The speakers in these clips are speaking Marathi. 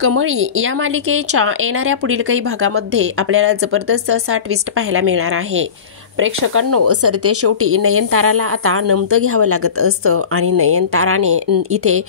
कमळी या मालिकेच्या येणाऱ्या पुढील काही भागामध्ये आपल्याला जबरदस्त असा ट्विस्ट पाहायला मिळणार आहे। प्रेक्षकांनो, सरते शेवटी नयनताराला आता नमतं घ्यावं लागत असतं आणि नयनताराने इथे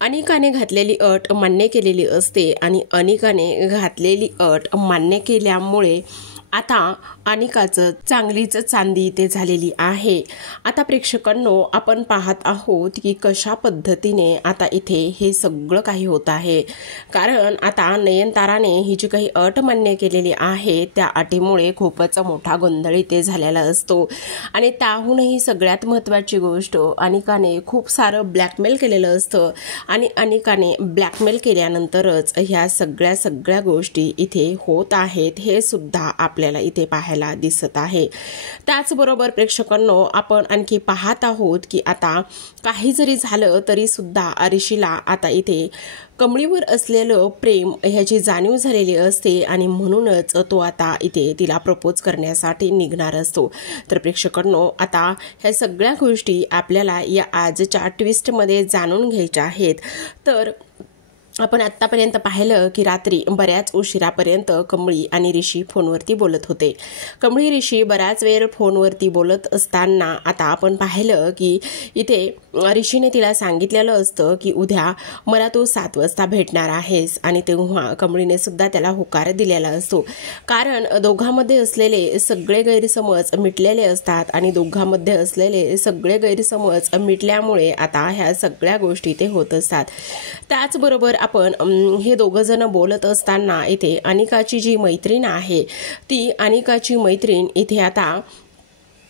अनिकाने घातलेली अट मान्य केलेली असते आणि अनिकाने घातलेली अट मान्य केल्यामुळे आता अनिकाचं चांगलीच चांदी इथे झालेली आहे। आता प्रेक्षकांनो, आपण पाहत आहोत की कशा पद्धतीने आता इथे हे सगळं काही होत आहे। कारण आता नयनताराने ही जी काही अट मान्य केलेली आहे त्या अटीमुळे खूपच मोठा गोंधळ इथे झालेला असतो आणि त्याहूनही सगळ्यात महत्त्वाची गोष्ट, अनिकाने खूप सारं ब्लॅकमेल केलेलं असतं आणि अनिकाने ब्लॅकमेल केल्यानंतरच ह्या सगळ्या गोष्टी इथे होत आहेत हे सुद्धा आपल्याला इथे पाहायला दिसत आहे। त्याचबरोबर प्रेक्षकांनो, आपण आणखी पाहत आहोत की आता काही जरी झालं तरी सुद्धा ऋषीला आता इथे कमळीवर असलेलं प्रेम ह्याची जाणीव झालेली असते आणि म्हणूनच तो आता इथे तिला प्रपोज करण्यासाठी निघणार असतो। तर प्रेक्षकांनो, आता ह्या सगळ्या गोष्टी आपल्याला या आजच्या ट्विस्टमध्ये जाणून घ्यायच्या आहेत। तर आपण आत्तापर्यंत पाहिलं की रात्री बऱ्याच उशिरापर्यंत कमळी आणि ऋषी फोनवरती बोलत होते। कमळी ऋषी बराच वेळ फोनवरती बोलत असताना आता आपण पाहिलं की इथे ऋषीने तिला सांगितलेलं असतं की उद्या मला तू 7 वाजता भेटणार आहेस आणि तेव्हा कमळीने सुद्धा त्याला होकार दिलेला असतो। कारण दोघांमध्ये असलेले सगळे गैरसमज मिटलेले असतात आणि दोघांमध्ये असलेले सगळे गैरसमज मिटल्यामुळे आता ह्या सगळ्या गोष्टी ते होत असतात। त्याचबरोबर आपण हे दोघं जण बोलत असताना इथे अनिकाची जी मैत्रीण आहे ती अनिकाची मैत्रीण इथे आता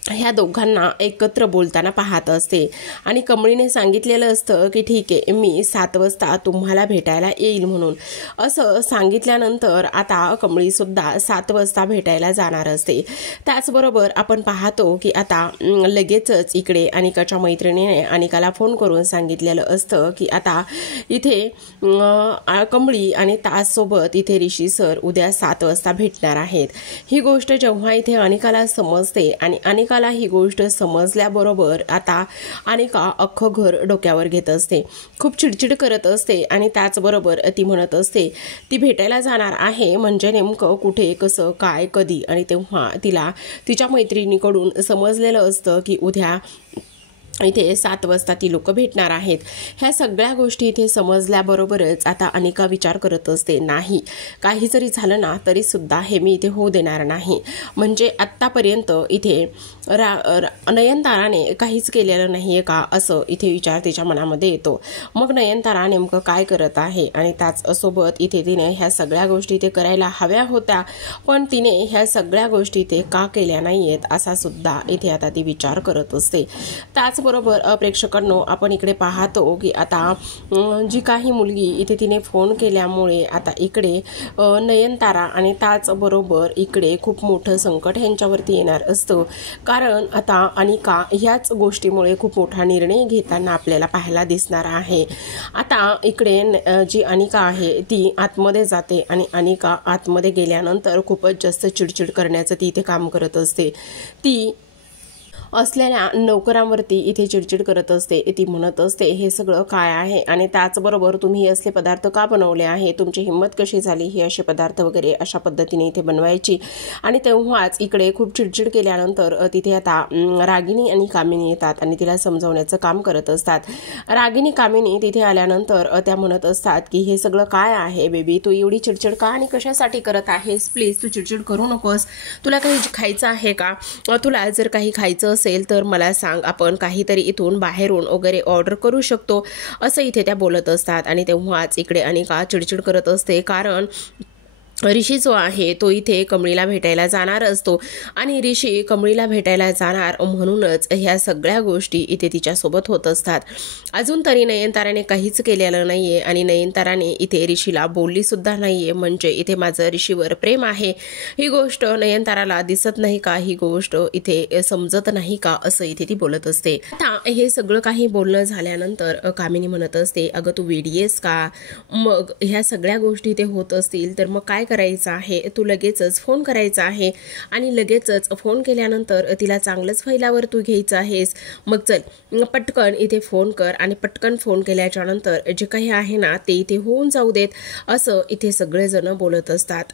ह्या दोघांना एकत्र बोलताना पाहत असते आणि कमळीने सांगितलेलं असतं की ठीक आहे, मी 7 वाजता तुम्हाला भेटायला येईल म्हणून। असं सांगितल्यानंतर आता कमळी सुद्धा 7 वाजता भेटायला जाणार असते। त्याचबरोबर आपण पाहतो की आता लगेचच इकडे अनिकाच्या मैत्रिणीने अनिकाला फोन करून सांगितलेलं असतं की आता इथे कमळी आणि ताससोबत इथे ऋषी सर उद्या 7 वाजता भेटणार आहेत। ही गोष्ट जेव्हा इथे अनिकाला समजते आणि अनिकाला ही गोष्ट समजल्याबरोबर आता अनिका अख्खं घर डोक्यावर घेत असते, खूप चिडचिड करत असते आणि त्याचबरोबर ती म्हणत असते ती भेटायला जाणार आहे म्हणजे नेमकं कुठे, कसं, काय, कधी। आणि तेव्हा तिला तिच्या मैत्रिणीकडून समजलेलं असतं की उद्या इथे 7 वाजता ती लोक भेटणार आहेत। ह्या सगळ्या गोष्टी इथे समजल्याबरोबरच आता अनिका विचार करत असते, नाही, काही जरी झालं ना तरी सुद्धा हे मी इथे होऊ देणार नाही। म्हणजे आत्तापर्यंत इथे नयनताराने काहीच केलेलं नाहीये का, असं इथे विचार तिच्या मनामध्ये येतो। मग नयनतारा नेमकं काय करत आहे आणि त्याचसोबत इथे तिने ह्या सगळ्या गोष्टी इथे करायला हव्या होत्या पण तिने ह्या सगळ्या गोष्टी इथे का केल्या नाहीयेत असा सुद्धा इथे आता ती विचार करत असते। त्याचबरोबर प्रेक्षकांनो, आपण इकडे पाहतो की आता जी काही मुलगी इथे तिने फोन केल्यामुळे आता इकडे नयनतारा आणि त्याचबरोबर इकडे खूप मोठं संकट ह्यांच्यावरती येणार असतं। कारण आता अनिका ह्याच गोष्टीमुळे खूप मोठा निर्णय घेताना आपल्याला पाहायला दिसणार आहे। आता इकडे जी अनिका आहे ती आतमध्ये जाते आणि अनिका आतमध्ये गेल्यानंतर खूपच जास्त चिडचिड करण्याचं ती इथे काम करत असते। ती असलेल्या नोकरांवरती इथे चिडचिड करत असते। ती म्हणत असते हे सगळं काय आहे आणि त्याचबरोबर तुम्ही असले पदार्थ का बनवले आहे, तुमची हिंमत कशी झाली हे असे पदार्थ वगैरे अशा पद्धतीने इथे बनवायची। आणि तेव्हाच इकडे खूप चिडचिड केल्यानंतर तिथे आता रागिनी आणि कामिनी येतात आणि तिला समजावण्याचं काम करत असतात। रागिनी कामिनी तिथे आल्यानंतर त्या म्हणत असतात की हे सगळं काय आहे बेबी, तू एवढी चिडचिड का आणि कशासाठी करत आहेस, प्लीज तू चिडचिड करू नकोस, तुला काही खायचं आहे का, तुला जर काही खायचं असेल तर मला सांग, आपण काहीतरी इथून बाहेरून वगैरे ऑर्डर करू शकतो, असं इथे त्या बोलत असतात। आणि तेव्हाच इकडे अनिका चिडचिड करत असते कारण ऋषी जो आहे तो इथे कमळीला भेटायला जाणार असतो आणि ऋषी कमळीला भेटायला जाणार म्हणूनच ह्या सगळ्या गोष्टी इथे तिच्यासोबत होत असतात। अजून तरी नयनताराने काहीच केलेलं नाहीये आणि नयनताराने इथे ऋषीला बोलली सुद्धा नाहीये, म्हणजे इथे माझं ऋषीवर प्रेम आहे ही गोष्ट नयनताराला दिसत नाही का, ही गोष्ट इथे समजत नाही का, असं इथे ती बोलत असते। आता हे सगळं काही बोलणं झाल्यानंतर कामिनी म्हणत असते, अगं तू वेडी आहेस का, मग ह्या सगळ्या गोष्टी इथे होत असतील तर मग काय करायचं आहे, तू लगेचच फोन करायचा आहे आणि लगेचच फोन केल्यानंतर तिला चांगलंच फैलावर तू घ्यायचं आहेस. मग चल पटकन इथे फोन कर आणि पटकन फोन केल्याच्या नंतर जे काही आहे ना ते इथे होऊन जाऊ देत, असं इथे सगळेजण बोलत असतात.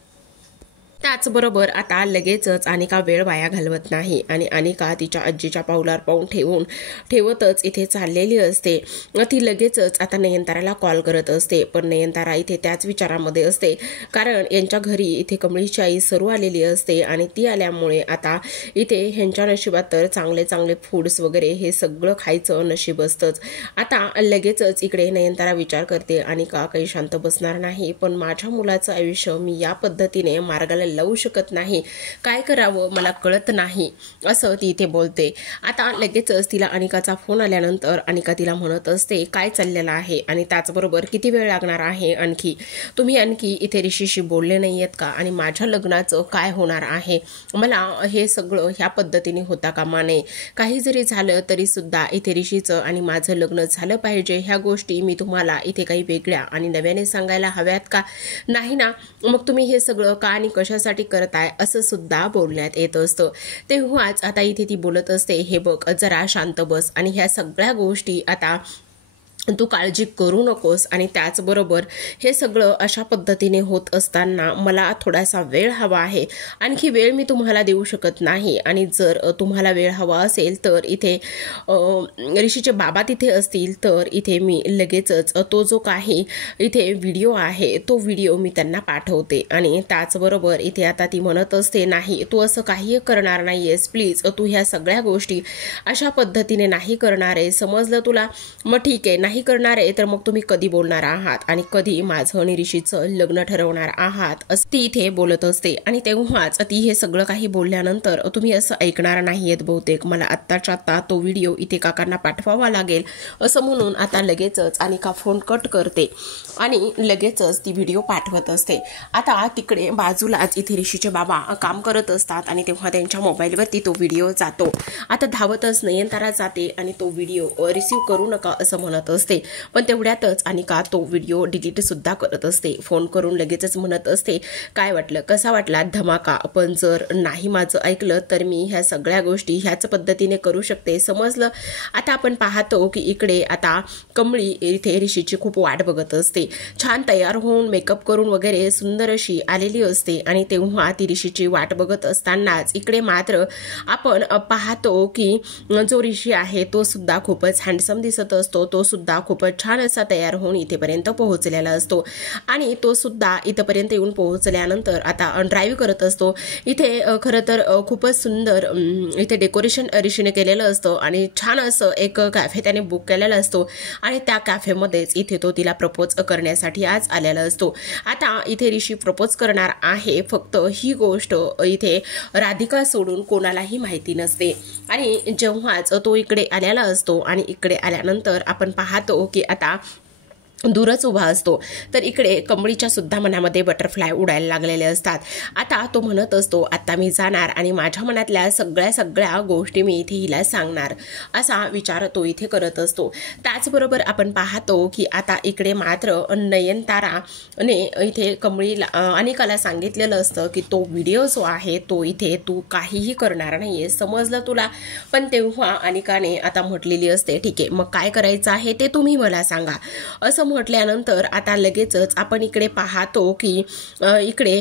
त्याचबरोबर आता लगेचच अनिका वेळ वाया घालवत नाही आणि अनिका तिच्या आजीच्या पावलावर पाऊल ठेवतच इथे चाललेली असते. ती लगेचच आता नयनताराला कॉल करत असते, पण नयनतारा इथे त्याच विचारामध्ये असते, कारण यांच्या घरी इथे कमळीची आई सरू आलेली असते आणि ती आल्यामुळे आता इथे ह्यांच्या नशिबात तर चांगले चांगले फूड्स वगैरे हे सगळं खायचं नशीब असतंच. आता लगेचच इकडे नयनतारा विचार करते, अनिका काही शांत बसणार नाही, पण माझ्या मुलाचं आयुष्य मी या पद्धतीने मार्गाला लावू शकत नाही, काय करावं मला कळत नाही, असं ती इथे बोलते. आता लगेचच तिला अनिकाचा फोन आल्यानंतर अनिका तिला म्हणत असते काय चाललेलं आहे आणि त्याचबरोबर किती वेळ लागणार आहे, आणखी तुम्ही आणखी इथे ऋषीशी बोलले नाही आहेत का आणि माझ्या लग्नाचं काय होणार आहे, मला हे सगळं ह्या पद्धतीने होता कामा नये, काही जरी झालं तरी सुद्धा इथे ऋषीचं आणि माझं लग्न झालं पाहिजे, ह्या गोष्टी मी तुम्हाला इथे काही वेगळ्या आणि नव्याने सांगायला हव्यात का, नाही ना, मग तुम्ही हे सगळं का आणि कशासाठी करताय असं सुद्धा बोलण्यात येत असतं. तेव्हाच आता इथे ती बोलत असते, हे बघ जरा शांत बस आणि ह्या सगळ्या गोष्टी आता तू काळजी करू नकोस आणि त्याचबरोबर हे सगळं अशा पद्धतीने होत असताना मला थोडासा वेळ हवा आहे, आणखी वेळ मी तुम्हाला देऊ शकत नाही आणि जर तुम्हाला वेळ हवा असेल तर इथे ऋषीचे बाबा तिथे असतील तर इथे मी लगेचच तो जो काही इथे व्हिडिओ आहे तो व्हिडिओ मी त्यांना पाठवते. आणि त्याचबरोबर इथे आता ती म्हणत असते नाही तू असं काही करणार नाहीयेस, प्लीज तू ह्या सगळ्या गोष्टी अशा पद्धतीने नाही करणार आहे, समजलं तुला, मग ठीक आहे, नाही करणार आहे तर मग तुम्ही कधी बोलणार आहात आणि कधी माझं आणि ऋषीचं लग्न ठरवणार आहात, असं ती इथे बोलत असते. आणि तेव्हाच ती हे सगळं काही बोलल्यानंतर तुम्ही असं ऐकणार नाहीयेत बहुतेक, मला आत्ताच्या आत्ता तो व्हिडिओ इथे काकांना पाठवावा लागेल असं म्हणून आता लगेचच अनिका फोन कट करते आणि लगेचच ती व्हिडिओ पाठवत असते. आता तिकडे बाजूलाच इथे ऋषीचे बाबा काम करत असतात आणि तेव्हा त्यांच्या मोबाईलवरती तो व्हिडिओ जातो. आता धावतच नयनतारा जाते आणि तो व्हिडिओ रिसीव करू नका असं म्हणत असते, पण तेवढ्यातच अनिका तो व्हिडिओ डिलीट सुद्धा करत असते. फोन करून लगेचच म्हणत असते काय वाटलं, कसा वाटला धमाका, पण जर नाही माझं ऐकलं तर मी ह्या सगळ्या गोष्टी ह्याच पद्धतीने करू शकते, समजलं. आता आपण पाहतो की इकडे आता कमळी इथे ऋषीची खूप वाट बघत असते, छान तयार होऊन मेकअप करून वगैरे सुंदर अशी आलेली असते आणि तेव्हा ती ऋषीची वाट बघत असतानाच इकडे मात्र आपण पाहतो की जो ऋषी आहे तो सुद्धा खूपच हँडसम दिसत असतो, तो सुद्धा खूपच छान असा तयार होऊन इथेपर्यंत पोहोचलेला असतो आणि तो सुद्धा इथपर्यंत येऊन पोहोचल्यानंतर आता ड्राईव्ह करत असतो. इथे खरं तर खूपच सुंदर इथे डेकोरेशन ऋषीने केलेलं असतं आणि छान असं एक कॅफे त्याने बुक केलेला असतो आणि त्या कॅफेमध्येच इथे तो तिला प्रपोज करण्यासाठी आज आलेला असतो. आता इथे ऋषी प्रपोज करणार आहे, फक्त ही गोष्ट इथे राधिका सोडून कोणालाही माहिती नसते. आणि जेव्हाच तो इकडे आलेला असतो आणि इकडे आल्यानंतर आपण पाहतो की आता दूरच उभा असतो तर इकडे कमळीच्या सुद्धा मनामध्ये बटरफ्लाय उडायला लागलेले असतात. आता तो म्हणत असतो आता मी जाणार आणि माझ्या मनातल्या सगळ्या गोष्टी मी इथे हिला सांगणार, असा विचार तो इथे करत असतो. त्याचबरोबर आपण पाहतो की आता इकडे मात्र नयनताराने इथे कमळीला अनिकाला सांगितलेलं असतं की तो व्हिडिओ जो आहे तो इथे तू काहीही करणार नाहीये, समजलं तुला. पण तेव्हा अनिकाने आता म्हटलेली असते ठीक आहे मग काय करायचं आहे ते तुम्ही मला सांगा, असं म्हटल्यानंतर आता लगेचच आपण इकडे पाहतो की इकडे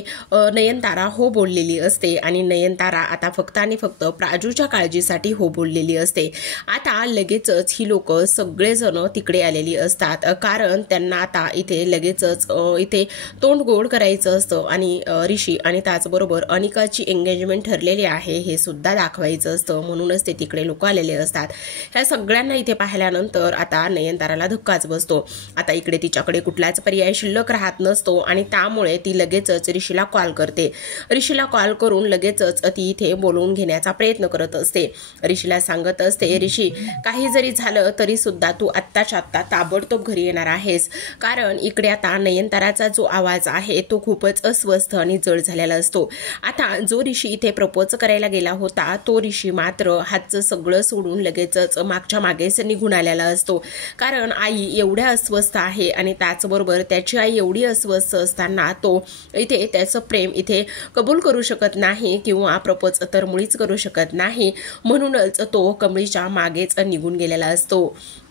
नयनतारा हो बोललेली असते आणि नयनतारा आता फक्त आणि फक्त प्राजूच्या काळजीसाठी हो बोललेली असते. आता लगेचच ही लोक सगळेजण तिकडे आलेली असतात, कारण त्यांना आता इथे लगेचच इथे तोंड गोड करायचं असतं आणि ऋषी आणि त्याचबरोबर अनिकाची एंगेजमेंट ठरलेली आहे हे सुद्धा दाखवायचं असतं, म्हणूनच ते तिकडे लोक आलेले असतात. ह्या सगळ्यांना इथे पाहिल्यानंतर आता नयनताराला धक्काच बसतो. आता इकडे तिच्याकडे कुठलाच पर्याय शिल्लक राहत नसतो आणि त्यामुळे ती लगेचच ऋषीला कॉल करते. ऋषीला कॉल करून लगेचच ती इथे बोलवून घेण्याचा प्रयत्न करत असते. ऋषीला सांगत असते ऋषी काही जरी झालं तरी सुद्धा तू आत्ताच्या आत्ता ताबडतोब घरी येणार आहेस, कारण इकडे आता नयनताराचा जो आवाज आहे तो खूपच अस्वस्थ आणि जड झालेला असतो. आता जो ऋषी इथे प्रपोज करायला गेला होता तो ऋषी मात्र हातचं सगळं सोडून लगेचच मागच्या मागेच निघून आलेला असतो, कारण आई एवढ्या अस्वस्थ आहे आणि त्याचबरोबर त्याची आई एवढी अस्वस्थ असताना तो इथे त्याचं प्रेम इथे कबूल करू शकत नाही किंवा प्रपोज तर मुळीच करू शकत नाही, म्हणूनच तो कमळीच्या मागेच निघून गेलेला असतो.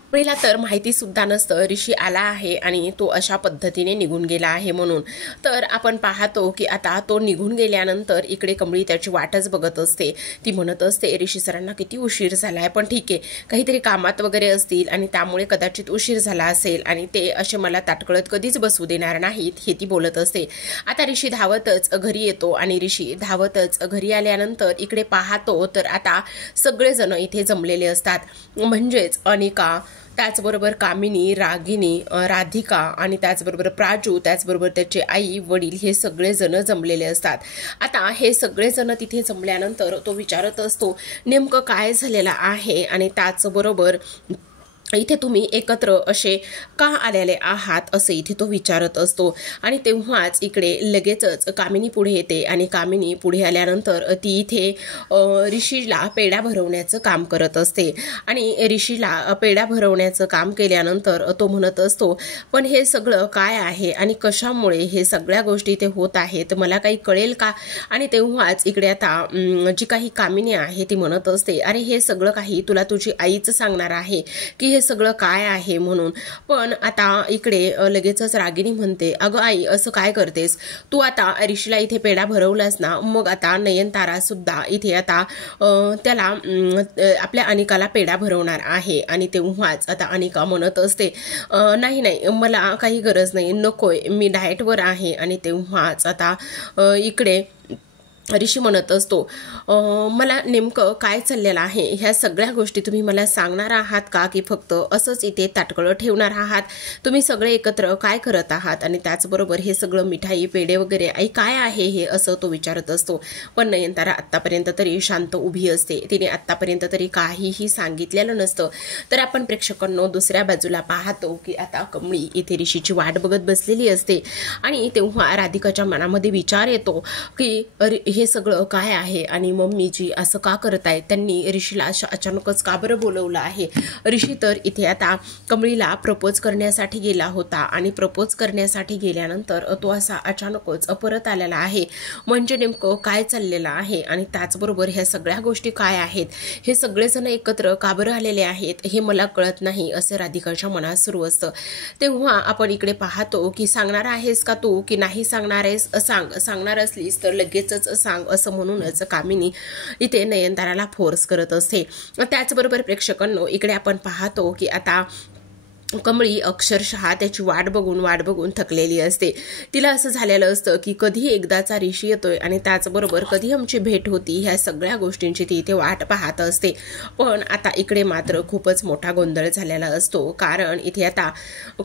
कमळीला तर माहिती सुद्धा नसतं ऋषी आला आहे आणि तो अशा पद्धतीने निघून गेला आहे म्हणून. तर आपण पाहतो की आता तो निघून गेल्यानंतर इकडे कमळी त्याची वाटच बघत असते. ती म्हणत असते ऋषी सरांना किती उशीर झालाय, पण ठीक आहे, काहीतरी कामात वगैरे असतील आणि त्यामुळे कदाचित उशीर झाला असेल आणि ते असे मला ताटकळत कधीच बसू देणार नाहीत, हे ती बोलत असते. आता ऋषी धावतच घरी येतो आणि ऋषी धावतच घरी आल्यानंतर इकडे पाहतो तर आता सगळेजण इथे जमलेले असतात. म्हणजेच अनिका, त्याचबरोबर कामिनी, रागिनी, राधिका आणि त्याचबरोबर प्राजू, त्याचबरोबर त्याचे आई वडील हे सगळेजण जमलेले असतात. आता हे सगळेजण तिथे जमल्यानंतर तो विचारत असतो नेमकं काय झालेलं आहे आणि त्याचबरोबर इथे तुम्ही एकत्र असे का आलेले आहात असं इथे तो विचारत असतो. आणि तेव्हाच इकडे लगेचच कामिनी पुढे येते आणि कामिनी पुढे आल्यानंतर ती इथे ऋषीला पेढा भरवण्याचं काम करत असते. आणि ऋषीला पेढा भरवण्याचं काम केल्यानंतर तो म्हणत असतो पण हे सगळं काय आहे आणि कशामुळे हे सगळ्या गोष्टी इथे होत आहेत, मला काही कळेल का? आणि तेव्हाच इकडे आता जी काही कामिनी आहे ती म्हणत असते अरे हे सगळं काही तुला तुझी आईच सांगणार आहे की हे सगळं काय आहे म्हणून. पण आता इकडे लगेचच रागिनी म्हणते अगं आई असं काय करतेस तू, आता ऋषीला इथे पेढा भरवलास ना, मग आता नयनतारा सुद्धा इथे आता त्याला आपल्या अनिकाला पेढा भरवणार आहे. आणि तेव्हाच आता अनिका म्हणत असते नाही नाही मला काही गरज नाही, नकोय, मी डाएटवर आहे. आणि तेव्हाच आता इकडे ऋषी म्हणत असतो मला नेमकं काय चाललेलं आहे, ह्या सगळ्या गोष्टी तुम्ही मला सांगणार आहात का की फक्त असंच इथे ताटकळं ठेवणार आहात, तुम्ही सगळे एकत्र काय करत आहात? आणि त्याचबरोबर हे सगळं मिठाई पेढे वगैरे आई काय आहे हे असं तो विचारत असतो. पण नयनतारा आत्तापर्यंत तरी शांत उभी असते, तिने आत्तापर्यंत तरी काहीही सांगितलेलं नसतं. तर आपण प्रेक्षकांनो दुसऱ्या बाजूला पाहतो की आता कमळी इथे ऋषीची वाट बघत बसलेली असते. आणि तेव्हा राधिकाच्या मनामध्ये विचार येतो की हे सगळं काय आहे आणि मम्मीजी असं का करत आहेत, त्यांनी ऋषीला अचानकच का बरं बोलवलं आहे? ऋषी तर इथे आता कमळीला प्रपोज करण्यासाठी गेला होता आणि प्रपोज करण्यासाठी गेल्यानंतर तो असा अचानकच परत आलेला आहे. म्हणजे नेमकं काय चाललेलं आहे आणि त्याचबरोबर ह्या सगळ्या गोष्टी काय आहेत, हे सगळेजण एकत्र का बरं आलेले आहेत हे मला कळत नाही असं राधिकाच्या मनात सुरू असतं. तेव्हा आपण इकडे पाहतो की सांगणार आहेस का तू की नाही सांगणार आहेस, सांगणार असलीस तर लगेचच सांग असं म्हणूनच कामिनी इथे नयनताराला फोर्स करत असते. त्याचबरोबर प्रेक्षकांनो इकडे आपण पाहतो की आता कमळी अक्षरशः त्याची वाट बघून थकलेली असते. तिला असं झालेलं असतं की कधी एकदाचा ऋषी येतोय आणि त्याचबरोबर कधी आमची भेट होती, ह्या सगळ्या गोष्टींची ती इथे वाट पाहत असते. पण आता इकडे मात्र खूपच मोठा गोंधळ झालेला असतो. कारण इथे आता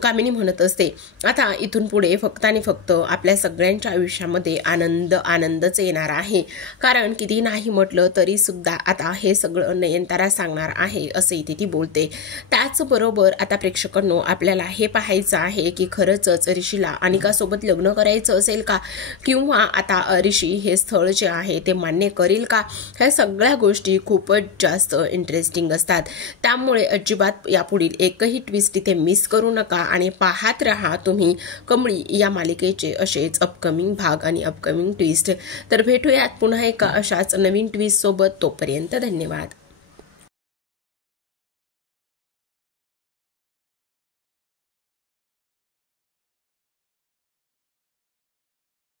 कामिनी म्हणत असते आता इथून पुढे फक्त आणि फक्त आपल्या सगळ्यांच्या आयुष्यामध्ये आनंदच येणार आहे. कारण किती नाही म्हटलं तरी सुद्धा आता हे सगळं नयनतारा सांगणार आहे असं इथे ती बोलते. त्याचबरोबर आता प्रेक्षकांनो आपल्याला हे पाहायचं आहे की खरंच ऋषीला अनिकासोबत लग्न करायचं असेल का, किंवा आता ऋषी हे स्थळ जे आहे ते मान्य करेल का? ह्या सगळ्या गोष्टी खूपच जास्त इंटरेस्टिंग असतात. त्यामुळे अजिबात यापुढील एकही ट्विस्ट इथे मिस करू नका आणि पाहत राहा तुम्ही कमळी या मालिकेचे असेच अपकमिंग भाग आणि अपकमिंग ट्विस्ट. तर भेटूयात पुन्हा एका अशाच नवीन ट्विस्ट सोबत. तोपर्यंत धन्यवाद.